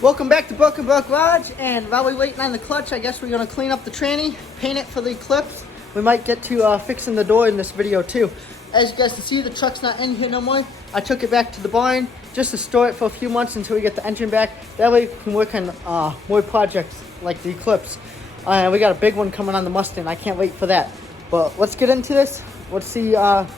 Welcome back to Broken Brook Garage, and while we're waiting on the clutch, I guess we're going to clean up the tranny, paint it for the eclipse. We might get to fixing the door in this video too. As you guys can see, the truck's not in here no more. I took it back to the barn just to store it for a few months until we get the engine back. That way we can work on more projects like the eclipse. We got a big one coming on the Mustang. I can't wait for that. But let's get into this. Let's see how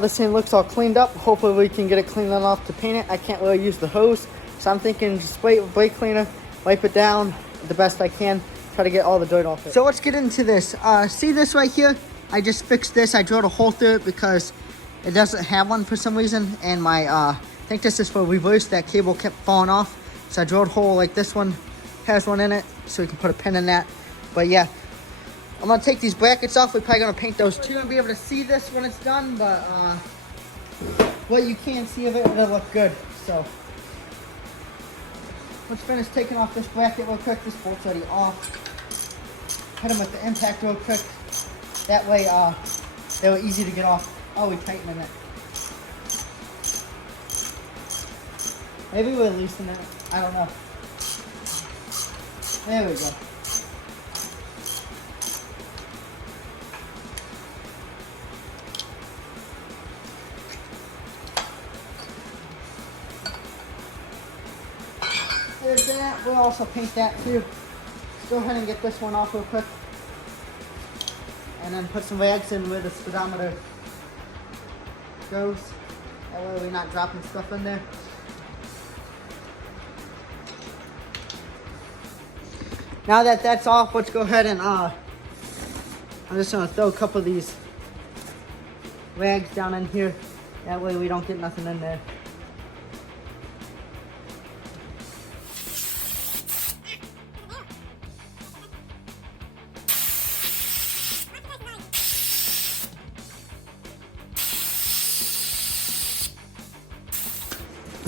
this thing looks all cleaned up. Hopefully we can get it cleaned enough to paint it. I can't really use the hose, so I'm thinking just spray it with brake cleaner, wipe it down the best I can, try to get all the dirt off it. So let's get into this. See this right here? I just fixed this. I drilled a hole through it because it doesn't have one for some reason, and my I think this is for reverse. That cable kept falling off, so I drilled a hole like this one has one in it, so we can put a pin in that. But yeah, I'm gonna take these brackets off. We're probably gonna paint those too and be able to see this when it's done, but what you can see of it, it'll look good. So let's finish taking off this bracket real quick. This bolt's already off. Hit them with the impact real quick. That way they were easy to get off. Oh, we're tightening it. Maybe we're loosening it. I don't know. There we go. There's that. We'll also paint that too. Let's go ahead and get this one off real quick. And then put some rags in where the speedometer goes. That way we're not dropping stuff in there. Now that that's off, let's go ahead and I'm just gonna throw a couple of these rags down in here. That way we don't get nothing in there.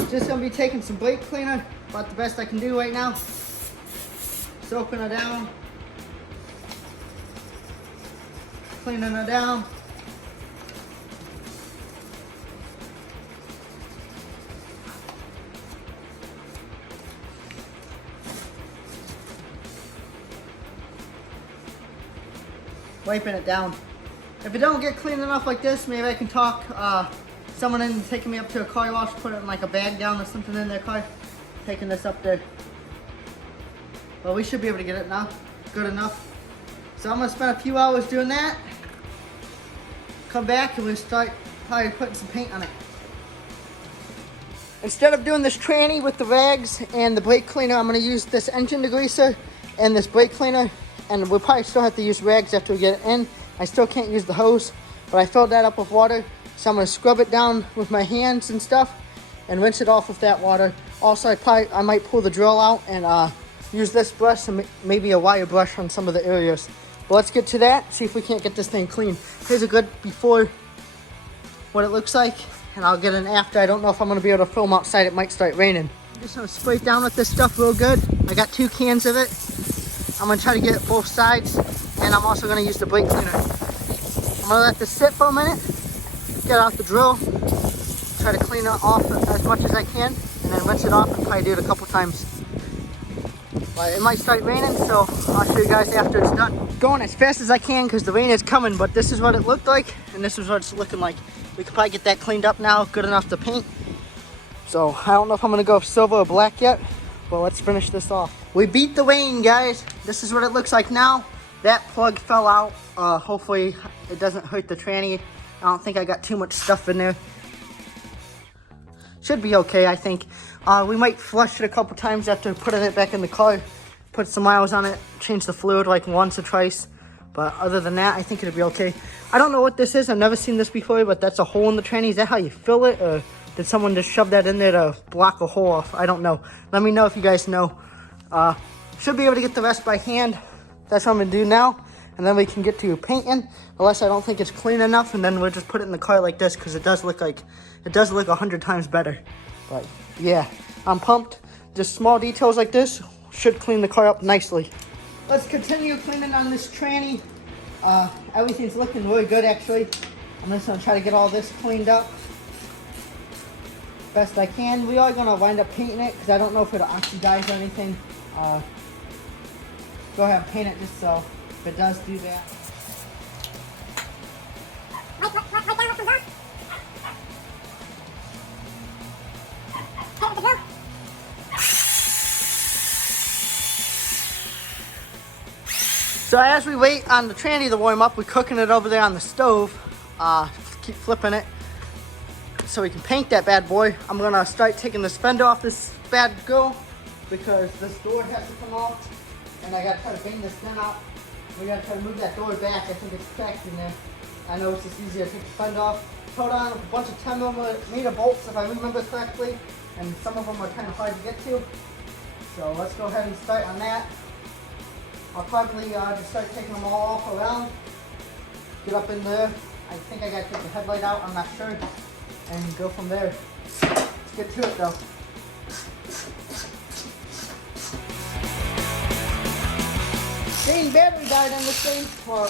Just gonna be taking some brake cleaner, about the best I can do right now. Soaking it down, cleaning it down. Wiping it down. If it don't get clean enough like this, maybe I can talk someone in taking me up to a car wash, put it in like a bag down or something in their car, taking this up there. Well, we should be able to get it now. Good enough. So I'm gonna spend a few hours doing that. Come back and we'll start probably putting some paint on it. Instead of doing this tranny with the rags and the brake cleaner, I'm gonna use this engine degreaser and this brake cleaner. And we'll probably still have to use rags after we get it in. I still can't use the hose, but I filled that up with water. So I'm gonna scrub it down with my hands and stuff and rinse it off with that water. Also, I might pull the drill out and use this brush and maybe a wire brush on some of the areas. But let's get to that, see if we can't get this thing clean. Here's a good before, what it looks like, and I'll get an after. I don't know if I'm gonna be able to film outside. It might start raining. I'm just gonna spray it down with this stuff real good. I got 2 cans of it. I'm gonna try to get it both sides, and I'm also gonna use the brake cleaner. I'm gonna let this sit for a minute, get out the drill, try to clean it off as much as I can, and then rinse it off and probably do it a couple times. But it might start raining, so I'll show you guys after it's done. Going as fast as I can because the rain is coming, but this is what it looked like, and this is what it's looking like. We could probably get that cleaned up now, good enough to paint. So I don't know if I'm gonna go silver or black yet, but let's finish this off. We beat the rain, guys. This is what it looks like now. That plug fell out. Hopefully it doesn't hurt the tranny. I don't think I got too much stuff in there. Should be okay, I think. We might flush it a couple times after putting it back in the car. Put some miles on it, change the fluid like once or twice. But other than that, I think it'll be okay. I don't know what this is. I've never seen this before, but that's a hole in the tranny. Is that how you fill it? Or did someone just shove that in there to block a hole off? I don't know. Let me know if you guys know. Should be able to get the rest by hand. That's what I'm gonna do now. And then we can get to painting, unless I don't think it's clean enough, and then we'll just put it in the car like this because it does look 100 times better. But yeah, I'm pumped. Just small details like this should clean the car up nicely. Let's continue cleaning on this tranny. Everything's looking really good actually. I'm just gonna try to get all this cleaned up. best I can. We are going to wind up painting it because I don't know if it'll oxidize or anything. Go ahead and paint it just so if it does do that. So as we wait on the tranny to warm up, we're cooking it over there on the stove. Keep flipping it so we can paint that bad boy. I'm gonna start taking this fender off this bad girl because this door has to come off, and I gotta try to bang this thing out. We gotta try to move that door back. I think it's cracked in there. I know it's just easier to take the fender off. Put on a bunch of 10mm bolts if I remember correctly, and some of them are kind of hard to get to. So let's go ahead and start on that. I'll probably just start taking them all off around. Get up in there. I think I gotta take the headlight out, I'm not sure. And go from there. Let's get to it though. Dang, battery died on this thing. Well,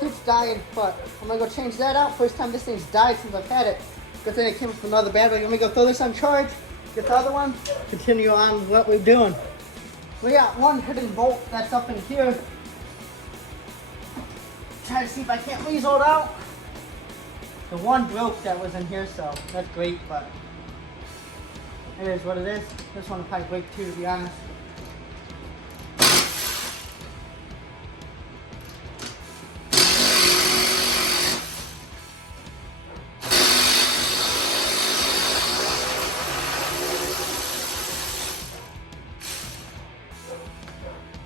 keeps dying, but I'm gonna go change that out. First time this thing's died since I've had it. Good thing it came with another battery. Let me go throw this on charge, get the other one, continue on with what we're doing. We got one hidden bolt that's up in here. Try to see if I can't weasel it out. The one broke that was in here, so that's great, but it is what it is. This one will probably break too, to be honest.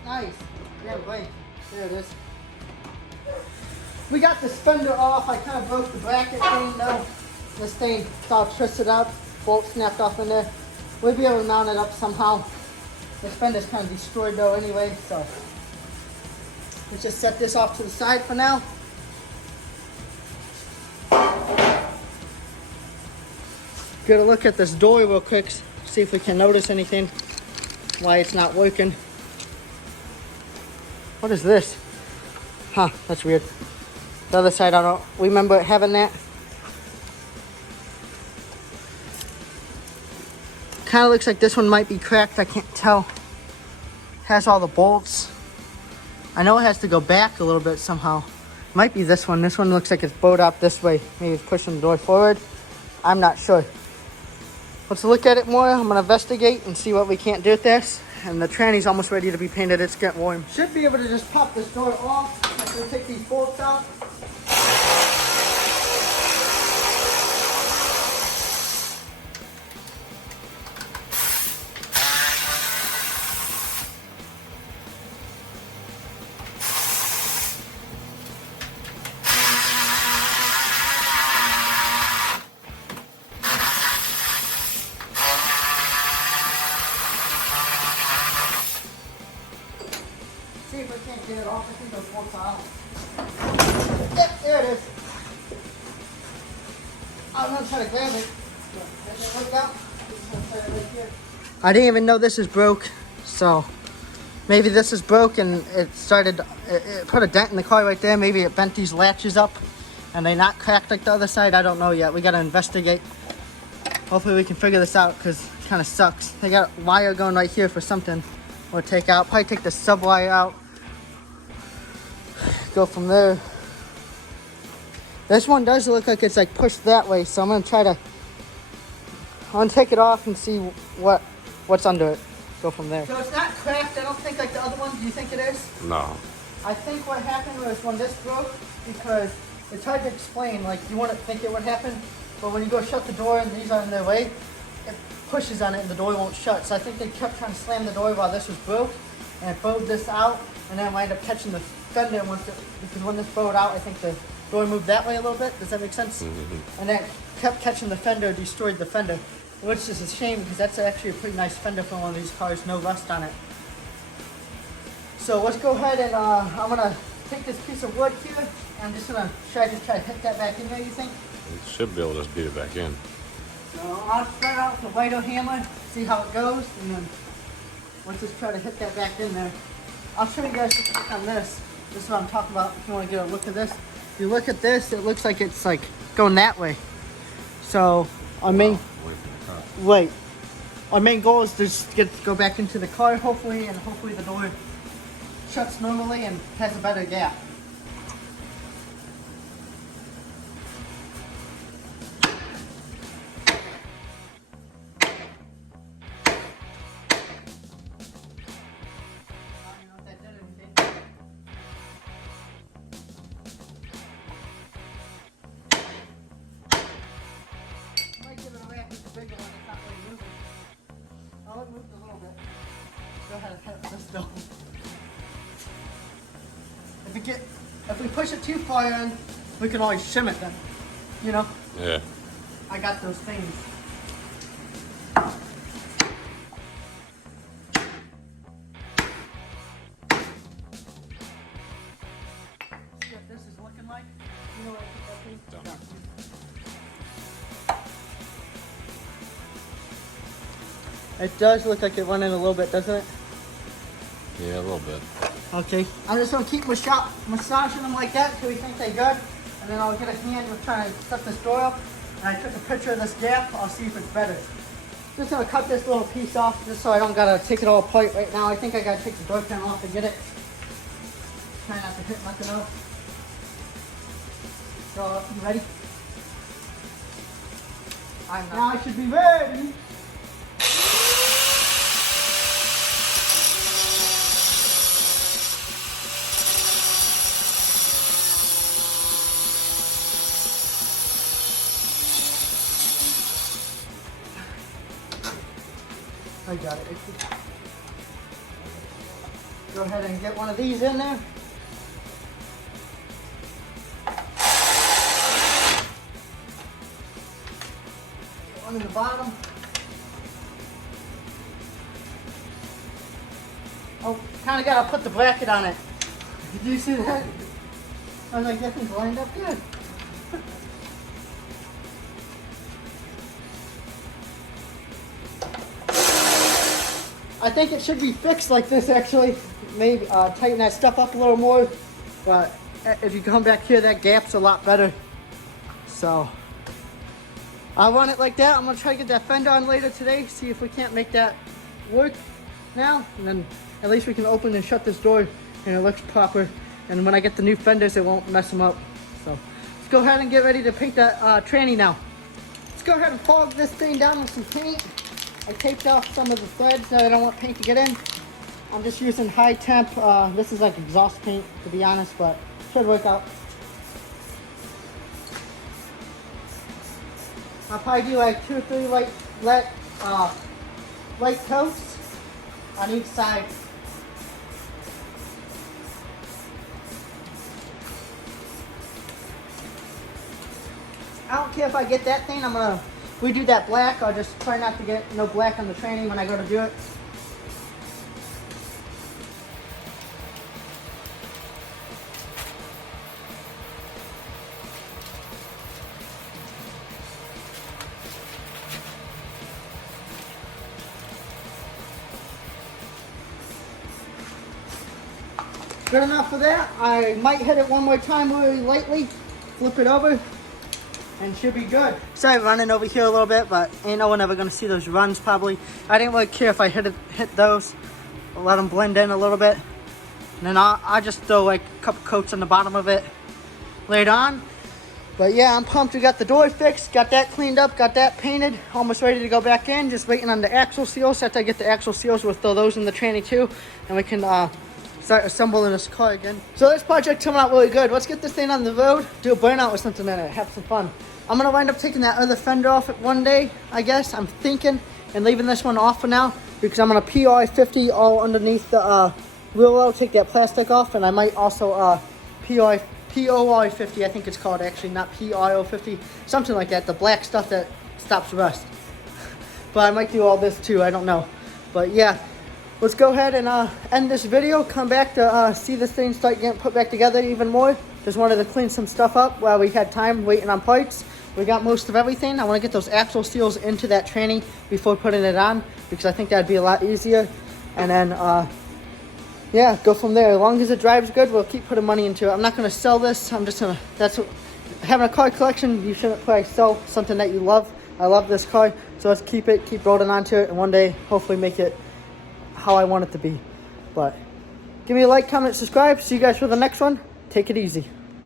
Nice. Yeah, great. There it is. We got this fender off. I kind of broke the bracket thing though. This thing it's all twisted out. Bolt snapped off in there. We'll be able to mount it up somehow. This fender's kind of destroyed though anyway, so let's just set this off to the side for now. Get a look at this door real quick. See if we can notice anything. Why it's not working. What is this? Huh, that's weird. The other side, I don't remember having that. Kind of looks like this one might be cracked. I can't tell. Has all the bolts. I know it has to go back a little bit somehow. Might be this one. This one looks like it's bowed out this way. Maybe it's pushing the door forward. I'm not sure. Let's look at it more. I'm going to investigate and see what we can't do with this. And the tranny's almost ready to be painted. It's getting warm. Should be able to just pop this door off. After we take these bolts out. See if I can't get it off. I think those bolts are out. Yep, there it is. I'm gonna try to grab it. Does it work out? I didn't even know this is broke, so maybe this is broke and it started. It put a dent in the car right there. Maybe it bent these latches up, and they not cracked like the other side. I don't know yet. We gotta investigate. Hopefully we can figure this out because it kind of sucks. They got a wire going right here for something. We'll take out. Probably take the sub wire out. Go from there. This one does look like it's like pushed that way, so I'm gonna take it off and see what's under it. Go from there. So it's not cracked. I don't think like the other one. Do you think it is? No. I think what happened was when this broke, because it's hard to explain. Like you wouldn't think it would happen, but when you go shut the door and these are in their way, it pushes on it and the door won't shut. So I think they kept trying to slam the door while this was broke, and it bowed this out, and then I ended up catching the fender because when this bowed out, I think the door moved that way a little bit. Does that make sense? Mm-hmm. And then kept catching the fender, destroyed the fender, which is a shame because that's actually a pretty nice fender for one of these cars, no rust on it. So let's go ahead and I'm gonna take this piece of wood here, and I'm just gonna try to hit that back in there. You think? It should be able to just beat it back in. So I'll start out with the White hammer, see how it goes, and then let's just try to hit that back in there. I'll show you guys a trick on this. This is what I'm talking about. If you want to get a look at this, if you look at this, it looks like it's like going that way. So on me, Right. Our main goal is to just go back into the car, hopefully, and hopefully the door shuts normally and has a better gap. Oh, it moved a little bit. Go ahead and hit this though. If we push it too far in, we can always shim it then. You know? Yeah. I got those things. See what this is looking like? You know what I think that thing? Don't. It does look like it went in a little bit, doesn't it? Yeah, a little bit. Okay. I'm just going to keep massaging them like that until we think they're good. And then I'll get a hand and try to set this door up. And I took a picture of this gap. I'll see if it's better. Just going to cut this little piece off just so I don't got to take it all apart right now. I think I got to take the door panel off to get it. Try not to hit nothing else. So, you ready? Now I should be ready. I got it. Go ahead and get one of these in there. Get one in the bottom. Oh, kind of got to put the bracket on it. Did you see that? I was like, that thing's lined up good. I think it should be fixed like this actually. Maybe tighten that stuff up a little more. But if you come back here, that gap's a lot better. So I want it like that. I'm gonna try to get that fender on later today. See if we can't make that work now. And then at least we can open and shut this door and it looks proper. And when I get the new fenders, it won't mess them up. So let's go ahead and get ready to paint that tranny now. Let's go ahead and fog this thing down with some paint. I taped off some of the threads that I don't want paint to get in. I'm just using high temp. This is like exhaust paint, to be honest, but should work out. I'll probably do like 2 or 3 light coats on each side. I don't care if I get that thing. I'm gonna redo that black. I'll just try not to get no black on the tranny when I go to do it. Good enough for that. I might hit it one more time really lightly, flip it over, and should be good. Sorry running over here a little bit, but ain't no one ever gonna see those runs probably. I didn't really care if I hit those. I'll let them blend in a little bit. And then I'll just throw like a couple coats on the bottom of it later on. But yeah, I'm pumped. We got the door fixed, got that cleaned up, got that painted, almost ready to go back in. Just waiting on the axle seals. After I get the axle seals, we'll throw those in the tranny too. And we can start assembling this car again. So this project coming out really good. Let's get this thing on the road, do a burnout with something in it, have some fun. I'm gonna wind up taking that other fender off one day, I guess. I'm thinking, and leaving this one off for now because I'm gonna POI 50 all underneath the wheel well, take that plastic off, and I might also POI 50, I think it's called actually, not PIO 50, something like that, the black stuff that stops rust. But I might do all this too, I don't know. But yeah, let's go ahead and end this video, come back to see this thing start getting put back together even more. Just wanted to clean some stuff up while we had time waiting on parts. We got most of everything. I want to get those axle seals into that tranny before putting it on because I think that'd be a lot easier. And then yeah, go from there. As long as it drives good, we'll keep putting money into it. I'm not going to sell this. I'm just going to, having a car collection, you shouldn't probably sell something that you love. I love this car, so let's keep building onto it, and one day hopefully make it how I want it to be. But give me a like, comment, subscribe. See you guys for the next one. Take it easy.